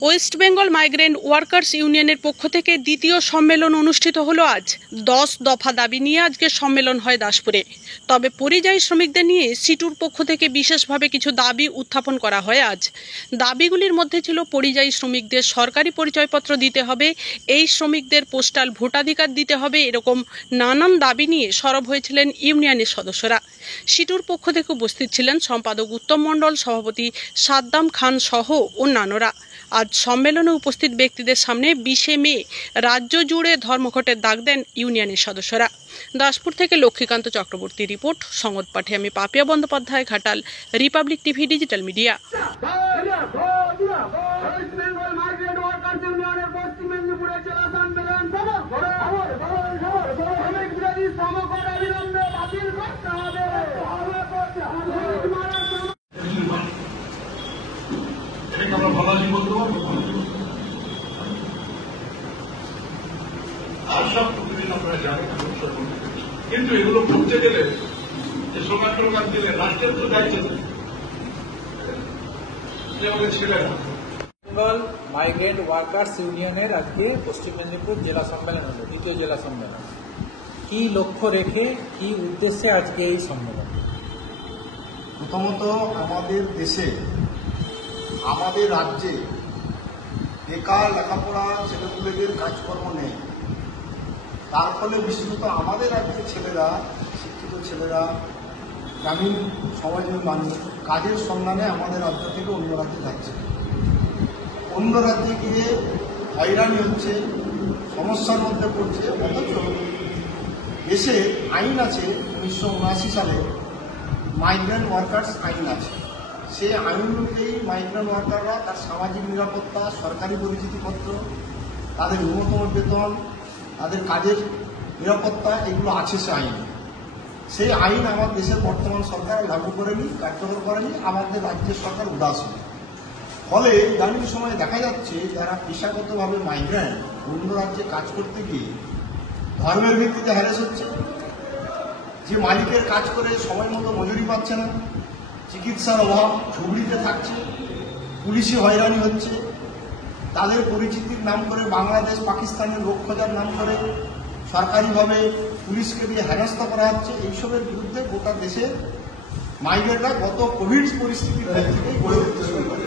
West Bengal migrant workers ইউনিয়নের পক্ষ থেকে দ্বিতীয় সম্মেলন অনুষ্ঠিত হলো আজ। 10 দফা দাবি নিয়ে আজকে সম্মেলন হয় দাসপুরে। তবে পরিযায়ী শ্রমিকদের নিয়ে সিটুর পক্ষ থেকে বিশেষভাবে কিছু দাবি উত্থাপন করা হয় আজ। দাবিগুলির মধ্যে ছিল পরিযায়ী শ্রমিকদের সরকারি পরিচয়পত্র দিতে হবে, এই শ্রমিকদের পোস্টাল ভোটাধিকার দিতে হবে, এরকম নানান দাবি নিয়ে সরব হয়েছিলেন ইউনিয়নের সদস্যরা। সিটুর পক্ষ থেকে উপস্থিত ছিলেন সম্পাদক উত্তম মণ্ডল, সভাপতি সাদ্দাম খান সহ অন্যান্যরা। আজ সম্মেলনে উপস্থিত ব্যক্তিদের সামনে 20 মে রাজ্য জুড়ে ধর্মঘটের ডাক দেন ইউনিয়নের সদস্যরা। দাসপুর থেকে লক্ষ্মীকান্ত চক্রবর্তী রিপোর্ট। সংবাদ পাঠে আমি Papiya Bandyopadhyay, Ghatal, Republic TV digital media. আর সব প্রতিদিন আপনারা জানেন, কিন্তু এগুলো করতে গেলে যে সরকার দিলে রাষ্ট্রের তো দায়িত্ব থাকে, আমাদের ছেলেরা। বেঙ্গল মাইগ্রেন্ট ওয়ার্কার্স ইউনিয়নের আজকে পশ্চিম মেদিনীপুর জেলা সম্মেলন হলো, দ্বিতীয় জেলা সম্মেলন। কি লক্ষ্য রেখে, কি উদ্দেশ্যে আজকে এই সম্মেলন? প্রথমত, আমাদের দেশে, আমাদের রাজ্যে বেকার লেখাপড়া ছেলেপুলেদের কাজকর্ম নেই। তার ফলে বিশেষত আমাদের রাজ্যের ছেলেরা, শিক্ষিত ছেলেরা, গ্রামীণ সমাজের মানুষ কাজের সন্ধানে আমাদের রাজ্য থেকে অন্য রাজ্যে যাচ্ছে। অন্য রাজ্যে গিয়ে হয়রানি হচ্ছে, সমস্যার মধ্যে পড়ছে। অথচ দেশে আইন আছে, 1979 সালে মাইগ্রেন্ট ওয়ার্কার্স আইন আছে। সেই আইন অনুযায়ী মাইগ্রেন্ট ওয়ার্কাররা তার সামাজিক নিরাপত্তা, সরকারি পরিচিতিপত্র, তাদের ন্যূনতম বেতন, তাদের কাজের নিরাপত্তা, এগুলো আছে সে আইন। সেই আইন আমার দেশের বর্তমান সরকার লাগু করেনি, কার্যকর করেনি। আমাদের রাজ্যের সরকার উদাসীন। ফলে ইদানিং সময়ে দেখা যাচ্ছে যারা পেশাগতভাবে মাইগ্রেন্ট অন্য রাজ্যে কাজ করতে গিয়ে ধর্মের ভিত্তিতে হ্যারাস হচ্ছে, যে মালিকের কাজ করে সময় মতো মজুরি পাচ্ছে না, চিকিৎসার অভাব, ঝুঁকড়িতে থাকছে, পুলিশি হয়রানি হচ্ছে, তাদের পরিচিতির নাম করে বাংলাদেশ পাকিস্তানের লোক খোঁজার নাম করে সরকারিভাবে পুলিশকে দিয়ে হেনস্থা করা হচ্ছে। এইসবের বিরুদ্ধে গোটা দেশের মাইগ্রেন্টরা গত কোভিড পরিস্থিতির পর থেকেই গড়ে উঠতে শুরু করে।